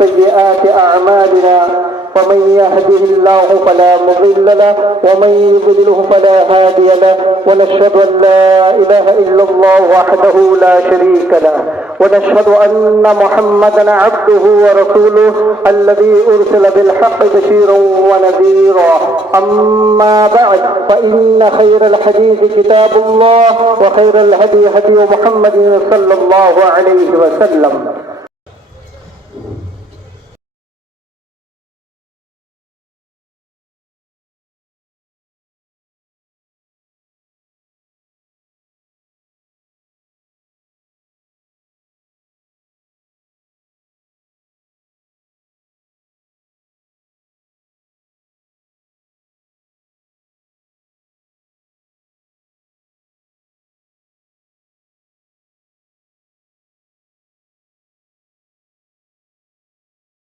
سيئات أعمالنا فمن يهده الله فلا مضل له ومن يضلله فلا هادي له ونشهد أن لا إله إلا الله وحده لا شريك له ونشهد أن محمدا عبده ورسوله الذي أرسل بالحق بشيرا ونذيرا أما بعد فإن خير الحديث كتاب الله وخير الهدي هدي محمد صلى الله عليه وسلم